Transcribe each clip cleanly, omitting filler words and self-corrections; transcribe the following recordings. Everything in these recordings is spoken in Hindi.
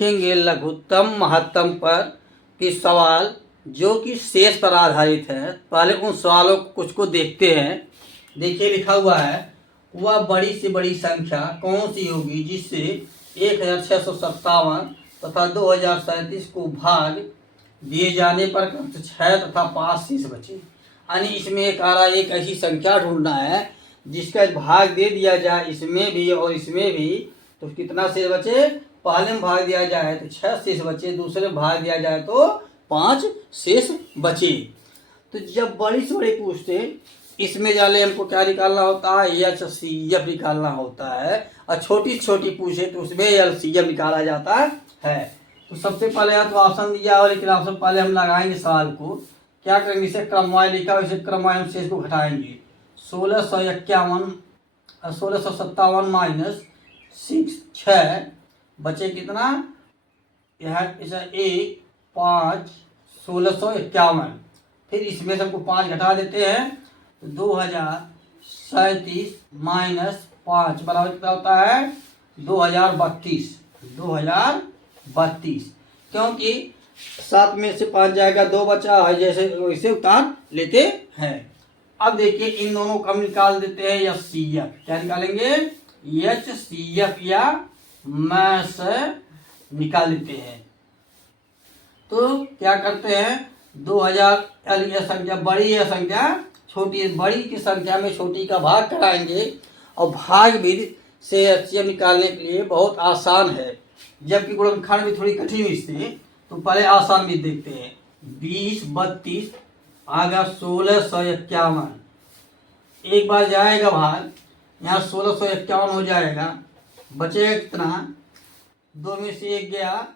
सीखेंगे लघुत्तम महत्तम पर के सवाल जो कि शेष पर आधारित है। पहले उन सवालों को कुछ को देखते हैं। देखिए लिखा हुआ है, वह बड़ी से बड़ी संख्या कौन सी होगी जिससे 1657 तथा 2037 को भाग दिए जाने पर 6 तथा 5 शेष बचे। यानी इसमें एक आ रहा है, एक ऐसी संख्या ढूंढना है जिसका भाग दे दिया जाए इसमें भी और इसमें भी, तो कितना शेष बचे। पहले में भाग दिया जाए तो 6 शेष बचे, दूसरे में भाग दिया जाए तो 5 शेष बचे। तो जब बड़ी से बड़ी पूछते इसमें जाने हमको क्या निकालना होता है, एचसीएफ निकालना होता है, और छोटी छोटी पूछे तो उसमें एलसीएफ निकाला जाता है। तो सबसे पहले यहाँ तो ऑप्शन दिया हो, लेकिन ऑप्शन पहले हम लगाएंगे सवाल को। क्या करेंगे, इसे क्रमवार लिखा हो, इसे क्रमवार हम शेष को घटाएंगे। 1657 माइनस 6 बचे कितना, यह 1 5 1651। फिर इसमें से हमको 5 घटा देते हैं तो 2037 माइनस 5 बराबर कितना होता है 2032। क्योंकि 7 में से 5 जाएगा, 2 बचा है, जैसे वैसे उतार लेते हैं। अब देखिए इन दोनों को हम निकाल देते हैं एचसीएफ। क्या निकालेंगे, एचसीएफ या मैस निकाल लेते हैं। तो क्या करते हैं, 2000 यह संख्या बड़ी है, संख्या छोटी है, बड़ी की संख्या में छोटी का भाग कराएंगे। और भाग विधि से एचसीएफ निकालने के लिए बहुत आसान है, जबकि गुणनखंड भी थोड़ी कठिन इससे। तो पहले आसान विधि देखते हैं। 20 32 आगा 1651, एक बार जाएगा भाग, यहाँ 1651 हो जाएगा, बचेगा कितना, 2 में से 1 गया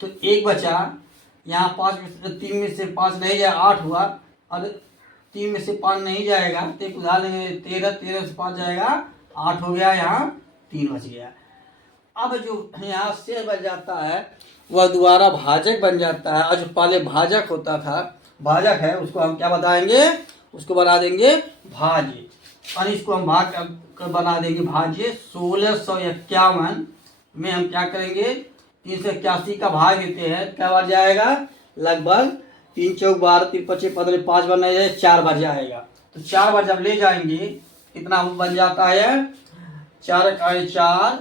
तो 1 बचा, यहाँ 5 में से 3 में से 5 नहीं जाए 8 हुआ, और 3 में से 5 नहीं जाएगा तो एक उदाहरण लेंगे, 13 से 5 जाएगा 8 हो गया, यहाँ 3 बच गया। अब जो यहाँ से बच जाता है वह दोबारा भाजक बन जाता है, और जो पहले भाजक होता था, भाजक है, उसको हम क्या बताएंगे, उसको बना देंगे भाज्य, और इसको हम भाग बना देंगे भाज्य। 1651 में हम क्या करेंगे, 381 का भाग देते हैं, क्या बार जाएगा, लगभग 3 चौक 12 3 25 15 5 बार नहीं जाए, 4 बार जाएगा। तो 4 बार जब ले जाएंगे कितना बन जाता है, 4 4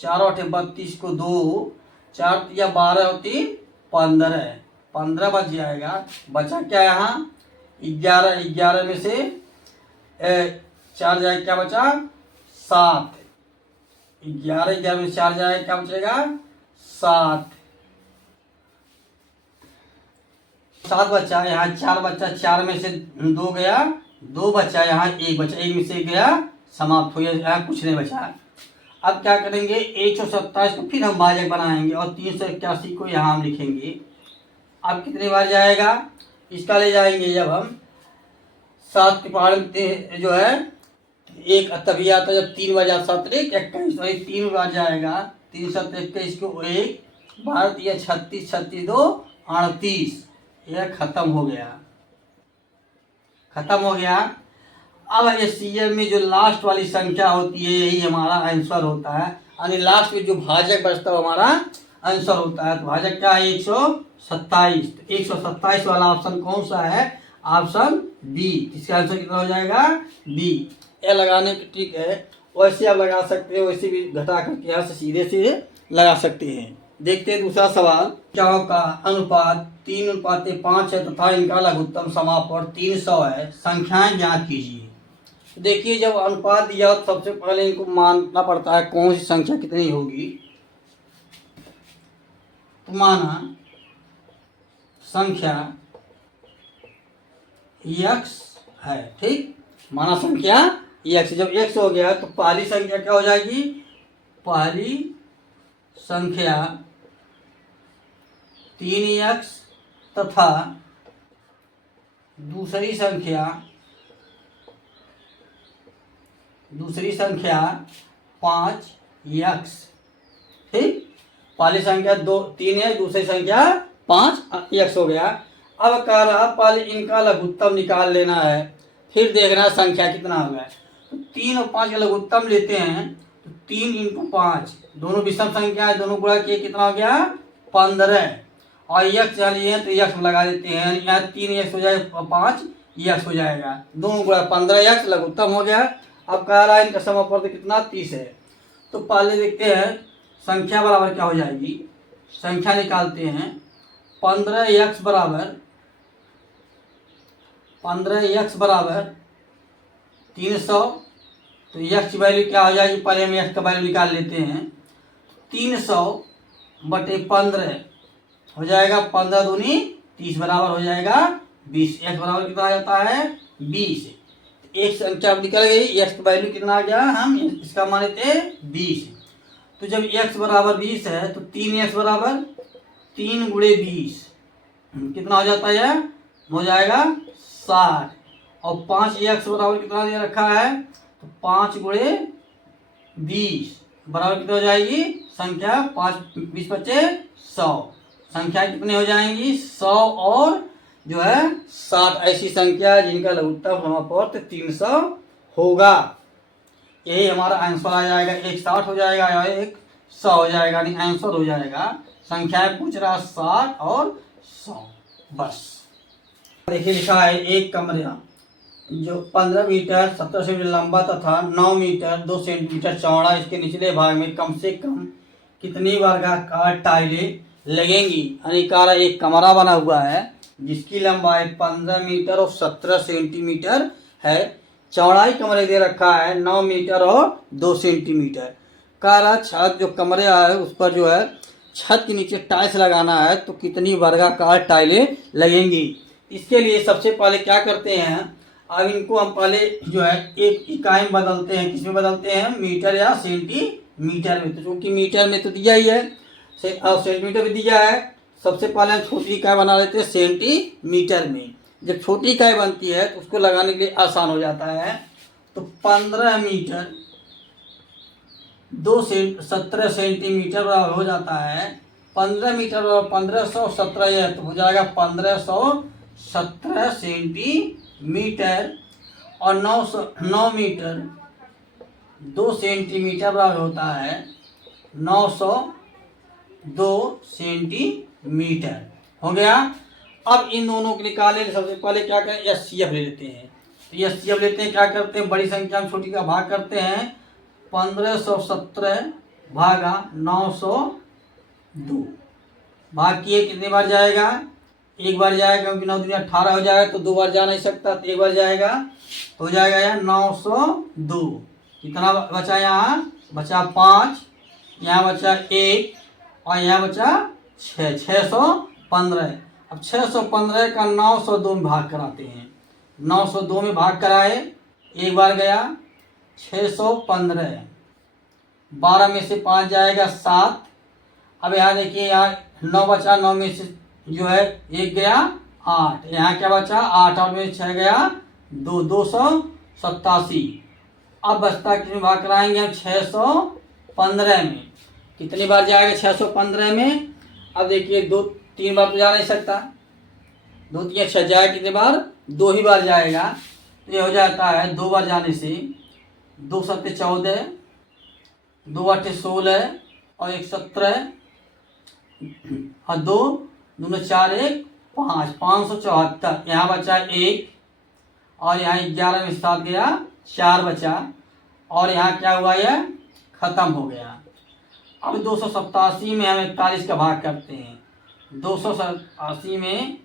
4 8 32 को 2 4 या 12 होती 15 बच जाएगा। बचा क्या यहाँ 11 में से 4 जाए, क्या बचा 7, 11 में 4 जाए, क्या बचेगा 7 बचा, यहाँ 4 बचा, 4 में से 2 गया, 2 बचा, यहाँ 1 बचा, 1 में से गया, समाप्त हो गया, यहाँ कुछ नहीं बचा। अब क्या करेंगे, 127 को फिर हम भाजक बनाएंगे और 381 को यहाँ हम लिखेंगे। अब कितनी बार जाएगा, इसका ले जाएंगे जब हम 7 के पहाड़ जो है 1 तभी आता जब 3 बार जाता, 7 21 तो 3 बार जाएगा, 3 7 21 को 1 12 या 36 36 2 38, यह खत्म हो गया। अब एचसीएफ में जो लास्ट वाली संख्या होती है यही हमारा आंसर होता है, यानी लास्ट में जो भाजक बचता है हमारा आंसर होता है। तो भाजक क्या है 127। तो 127 वाला ऑप्शन कौन सा है, ऑप्शन बी। इसका आंसर कितना हो जाएगा, बी। यह लगाने की ट्रिक है, वैसे आप लगा सकते हैं, वैसे भी घटा करके यहाँ से सीधे लगा सकते हैं। देखते हैं दूसरा सवाल। संख्याओं का अनुपात 3:5 है तथा इनका लघुत्तम समापन 300 है, संख्याएं ज्ञात कीजिए। देखिए जब अनुपात दिया तो सबसे पहले इनको मानना पड़ता है कौन सी संख्या कितनी होगी। तो माना संख्या x है, ठीक, माना संख्या x। जब x हो गया तो पहली संख्या क्या हो जाएगी, पहली संख्या 3x तथा दूसरी संख्या 5x, ठीक। पहली संख्या 3 है, दूसरी संख्या 5x हो गया। अब कह रहा पहले इनका लघुत्तम निकाल लेना है, फिर देखना संख्या कितना होगा। तो 3 और 5 का लघुत्तम लेते हैं, तो 3 × 5 दोनों विषम संख्या है, दोनों गुणा किए कितना हो गया 15 और यक्स चलिए तो यक्स लगा देते हैं, यहाँ 3 यक्स हो जाएगा 5 यक्स हो जाएगा, दोनों गुणा 15 यक्स लघुत्तम हो गया। अब कह रहा है इनका समापवर्त कितना 30 है। तो पहले देखते हैं संख्या बराबर क्या हो जाएगी, संख्या निकालते हैं 15 यक्स बराबर 300। तो यक्स की वैल्यू क्या हो जाएगी, पहले हम यक्स का वैल्यू निकाल लेते हैं। 300/15 हो जाएगा 15 दूनी 30 बराबर हो जाएगा 20। एक्स बराबर कितना आ जाता है 20। एक संख्या निकल गई, एक्स का वैल्यू कितना आ गया, हम इसका मान लेते 20। तो जब एक्स बराबर 20 है तो 3x बराबर 3 × 20 कितना हो जाता है, हो जाएगा 60। और 5x बराबर कितना दे रखा है, तो 5 × 20 बराबर कितना हो जाएगी संख्या 5 20 बचे 100। संख्या कितनी हो जाएंगी 100 और जो है 60 ऐसी संख्या जिनका लघुत्तम समापवर्त 300 होगा। यही हमारा आंसर आ जाएगा। एक 60 हो जाएगा या एक 100 हो जाएगा, यानी आंसर हो जाएगा। संख्याएं पूछ रहा 60 और 100 बस। देखिए लिखा है एक कमरा जो 15 मीटर 17 सेंटीमीटर लंबा तथा 9 मीटर 2 सेंटीमीटर चौड़ा, इसके निचले भाग में कम से कम कितनी वर्गाकार टाइलें लगेंगी। यानी कह एक कमरा बना हुआ है जिसकी लंबाई 15 मीटर और 17 सेंटीमीटर है, चौड़ाई कमरे दे रखा है 9 मीटर और 2 सेंटीमीटर। कह रहा छत जो कमरे है उस पर जो है छत के नीचे टाइल्स लगाना है तो कितनी वर्गाकार टाइलें लगेंगी। इसके लिए सबसे पहले क्या करते हैं, अब इनको हम पहले जो है एक इकाई में बदलते हैं। किसमें बदलते हैं, मीटर या सेंटीमीटर में। तो क्योंकि मीटर में तो दिया ही है और सेंटीमीटर भी दिया है, सबसे पहले हम छोटी इकाई बना लेते हैं सेंटीमीटर में। जब छोटी इकाई बनती है तो उसको लगाने के लिए आसान हो जाता है। तो 15 मीटर 17 सेंटीमीटर बराबर हो जाता है 15 मीटर बराबर 1517 है, तो हो जाएगा 1517 सेंटीमीटर। और 9 मीटर 2 सेंटीमीटर बराबर होता है 902 सेंटीमीटर हो गया। अब इन दोनों को निकालने सबसे पहले क्या करें, एचसीएफ ले लेते हैं। तो एचसीएफ लेते हैं, क्या करते हैं, बड़ी संख्या में छोटी का भाग करते हैं। 1517 भागा 902 भाग किए कितनी बार जाएगा, एक बार जाएगा, क्योंकि 9 दूनी 18 हो जाएगा तो 2 बार जा नहीं सकता, तो एक बार जाएगा तो हो जाएगा यहाँ 902। कितना बचा, यहाँ बचा 5, यहाँ बचा 1 और यहाँ बचा 6, 615। अब 615 का 902 में भाग कराते हैं। 902 में भाग कराए, एक बार गया 615, 12 में से 5 जाएगा 7। अब यहाँ देखिए यहाँ 9 बचा, 9 में से जो है 1 गया 8, यहाँ क्या बचा 8 और में 6 गया 2, 287। अब बचता कितने भाग कराएंगे हम 615 में। कितनी बार जाएगा 615 में, अब देखिए 2-3 बार तो जा नहीं सकता, 2 3 6 जाएगा, कितने बार 2 ही बार जाएगा। तो ये हो जाता है 2 बार जाने से 2 7 14, 2 8 16 और 1 17 और 2 2 4 1 5, 574। यहाँ बचा 1 और यहाँ 11 में 7 गया 4 बचा और यहाँ क्या हुआ, यह खत्म हो गया। अब 287 में हम 41 का भाग करते हैं। 287 में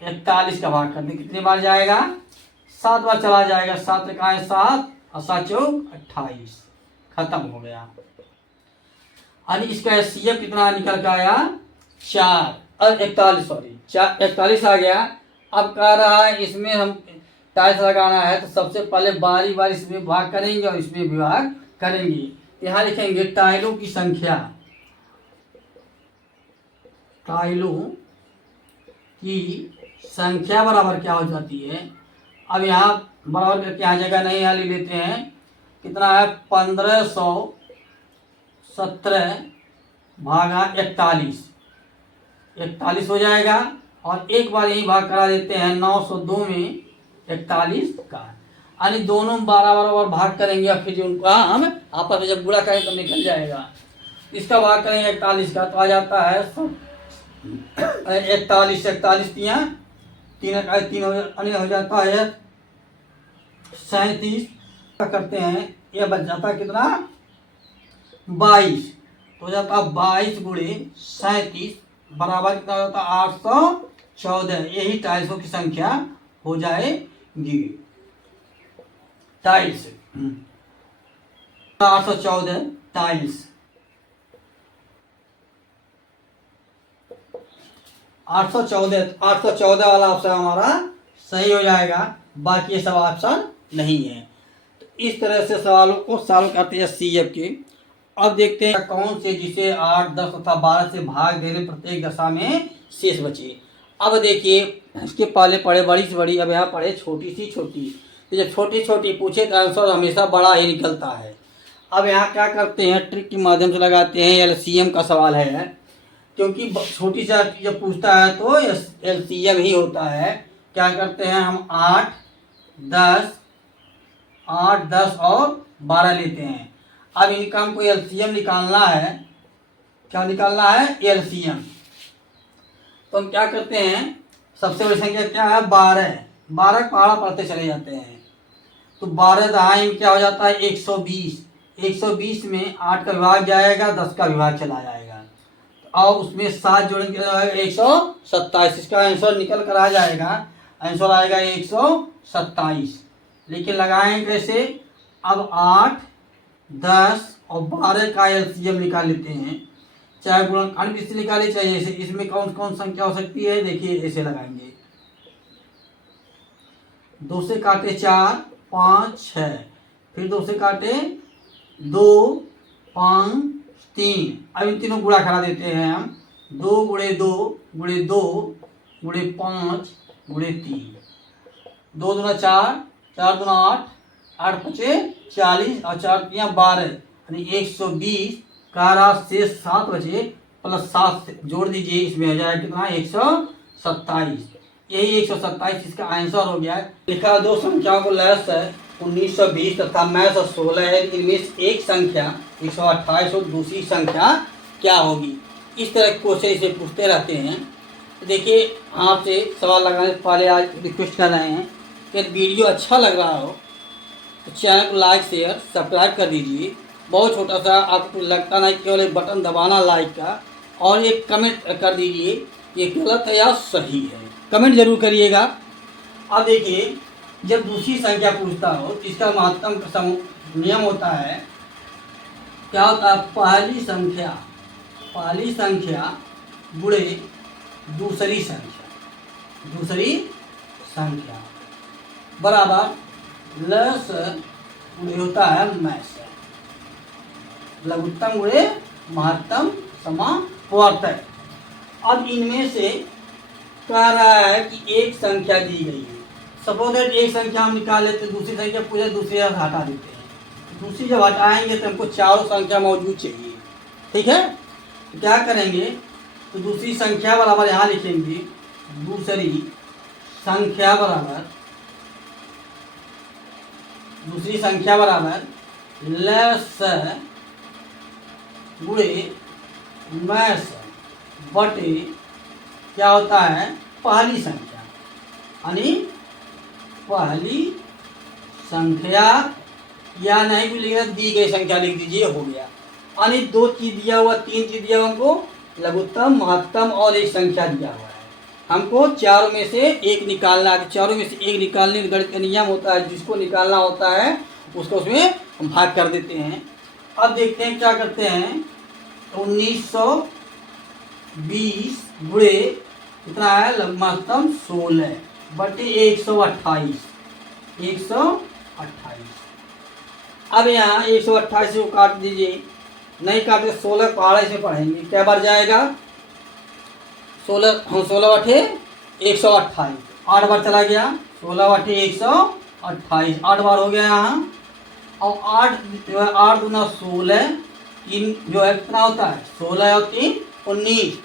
41 का भाग करते हैं, कितनी बार जाएगा 7 बार चला जाएगा। 7 कहाँ है 7 और 7 चौक 28, खत्म हो गया। और इसका एचसीएफ कितना निकल के आया 4 और 41, सॉरी 41 आ गया। अब कह रहा है इसमें हम टाइल्स लगाना है तो सबसे पहले बारी बारी इसमें भाग करेंगे और इसमें विभाग करेंगे। यहाँ लिखेंगे टाइलों की संख्या, टाइलों की संख्या बराबर क्या हो जाती है। अब यहाँ बराबर करके यहाँ जगह नहीं, यहाँ ले लेते हैं। कितना है 1517 भागा 41, 41 हो जाएगा। और एक बार यही भाग करा देते हैं 902 में 41 का। यानी दोनों में 12 बराबर भाग करेंगे और फिर जो उनका हम आपस में जब गुणा करेंगे तो निकल जाएगा। इसका भाग करेंगे 41 का तो आ जाता है 41 से 41 तीन हो जाता है 37। करते हैं ये बच जाता है कितना 22, तो हो जाता है 22 गुणे 37 बराबर कितना हो जाता है 814। यही टाइल्सों की संख्या हो जाएगी। टाइल्स 814 टाइल्स 814 वाला ऑप्शन हमारा सही हो जाएगा, बाकी ये सब ऑप्शन नहीं है। तो इस तरह से सवालों को सॉल्व करते हैं सीएफ के। अब देखते हैं कौन से जिसे 8, 10 तथा 12 से भाग देने प्रत्येक दशा में शेष बचे। अब देखिए इसके पहले पढ़े बड़ी से बड़ी, अब यहाँ पढ़े छोटी सी छोटी। तो जब छोटी छोटी पूछे तो आंसर हमेशा बड़ा ही निकलता है। अब यहाँ क्या करते हैं, ट्रिक के माध्यम से लगाते हैं। एलसीएम का सवाल है, क्योंकि छोटी सा जब पूछता है तो एलसीएम ही होता है। क्या करते हैं हम 8, 10 और 12 लेते हैं। अब इनका हमको एलसीएम निकालना है। क्या निकालना है? एलसीएम। तो हम क्या करते हैं, सबसे बड़ी संख्या क्या है 12 का पहाड़ा पढ़ते चले जाते हैं। तो 12 दहाई क्या हो जाता है 120। 120 में 8 का विभाग जाएगा, 10 का विभाग चला जाएगा और उसमें 7 जोड़ने के लिए 127। इसका आंसर निकल कर आ जाएगा, आंसर आएगा 127। लेकिन लगाएंगे कैसे? अब 8, 10 और 12 का एलसीएम निकाल लेते हैं। चाहे गुणनखंड भी इससे निकाले, चाहे ऐसे। इसमें कौन कौन संख्या हो सकती है, देखिए ऐसे लगाएंगे। 2 से काटे 4, 5, 6, फिर 2 से काटे 2, 5, 3। अब इन तीनों गुणा करा देते हैं हम। 2 गुणे 2 गुणे 2 गुणे 5 गुणे 3। 2 दूना 4, 4 दूना 8, 8 पचे 40 और 4 तियां 12, यानी 120 का राशि शेष 7 बचे प्लस 7 जोड़ दीजिए, इसमें हो जाएगा कितना 127। यही 127 इसका आंसर हो गया। लिखा दो संख्याओं को लैस है 1920 तथा मैं 16 है। इनमें से एक संख्या 128 और दूसरी संख्या क्या होगी? इस तरह के क्वेश्चन इसे पूछते रहते हैं। देखिए आपसे सवाल लगाने से पहले आज रिक्वेस्ट कर रहे हैं कि वीडियो अच्छा लग रहा हो तो चैनल को लाइक शेयर सब्सक्राइब कर दीजिए। बहुत छोटा सा, आपको लगता नहीं, केवल एक बटन दबाना लाइक का, और एक कमेंट कर दीजिए ये गलत है या सही है, कमेंट जरूर करिएगा। अब देखिए जब दूसरी संख्या पूछता हो तो इसका महत्तम नियम होता है, क्या होता है, पहली संख्या गुणे दूसरी संख्या बराबर लस गुणे होता है मैस। लघुत्तम गुणे महत्तम समापवर्तक। अब इनमें से कह रहा है कि एक संख्या दी गई है। सपोज दैट एक संख्या हम निकाल लेते हैं, दूसरी संख्या पूछे, दूसरी हटा देते हैं। दूसरी जब हटाएंगे तो हमको चारों संख्या मौजूद चाहिए, ठीक है। तो क्या करेंगे, तो दूसरी संख्या बराबर यहाँ लिखेंगे, दूसरी संख्या बराबर लस गुणे मैस बटे क्या होता है पहली संख्या, यानी पहली संख्या, या नहीं भी लिखना दी गई संख्या लिख दीजिए, हो गया। यानी 2 चीज दिया हुआ, 3 चीज दिया हुआ हमको, लघुत्तम महत्तम और एक संख्या दिया हुआ है। हमको चारों में से एक निकालना है। चारों में से एक निकालने का गणित का नियम होता है, जिसको निकालना होता है उसको उसमें हम भाग कर देते हैं। अब देखते हैं क्या करते हैं। 1920 गुणे कितना है महत्तम 16 बटे 128। अब यहाँ 128 को काट दीजिए, नहीं काटे 16 पहाड़े से पढ़ेंगे, क्या बार जाएगा 16 बटे 128, 8 बार चला गया, 16 बटे 128 8 बार हो गया यहाँ। और 8 जो है 8 दूना 16, 3 जो है कितना होता है 16 और 3 19,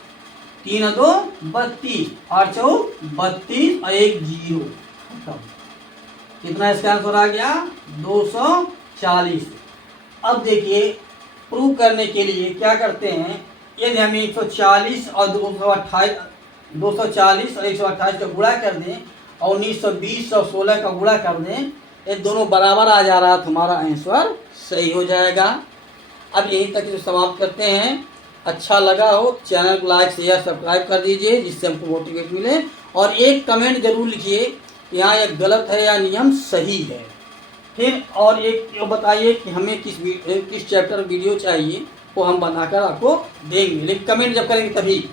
3 और 2 32, 8 4 32 और 1 0। कितना इसका आंसर आ गया 240। अब देखिए प्रूव करने के लिए क्या करते हैं, यदि हम 140 और 240 और 128 का गुणा कर दें और 1920 और 16 का गुणा कर दें, ये दोनों बराबर आ जा रहा, तुम्हारा आंसर सही हो जाएगा। अब यहीं तक जो समाप्त करते हैं। अच्छा लगा हो चैनल को लाइक शेयर सब्सक्राइब कर दीजिए, जिससे हमको मोटिवेट मिले, और एक कमेंट जरूर लिखिए यहाँ ये गलत है या नियम सही है। फिर और एक बताइए कि हमें किस चैप्टर वीडियो चाहिए, वो हम बनाकर आपको देंगे, लेकिन कमेंट जब करेंगे तभी।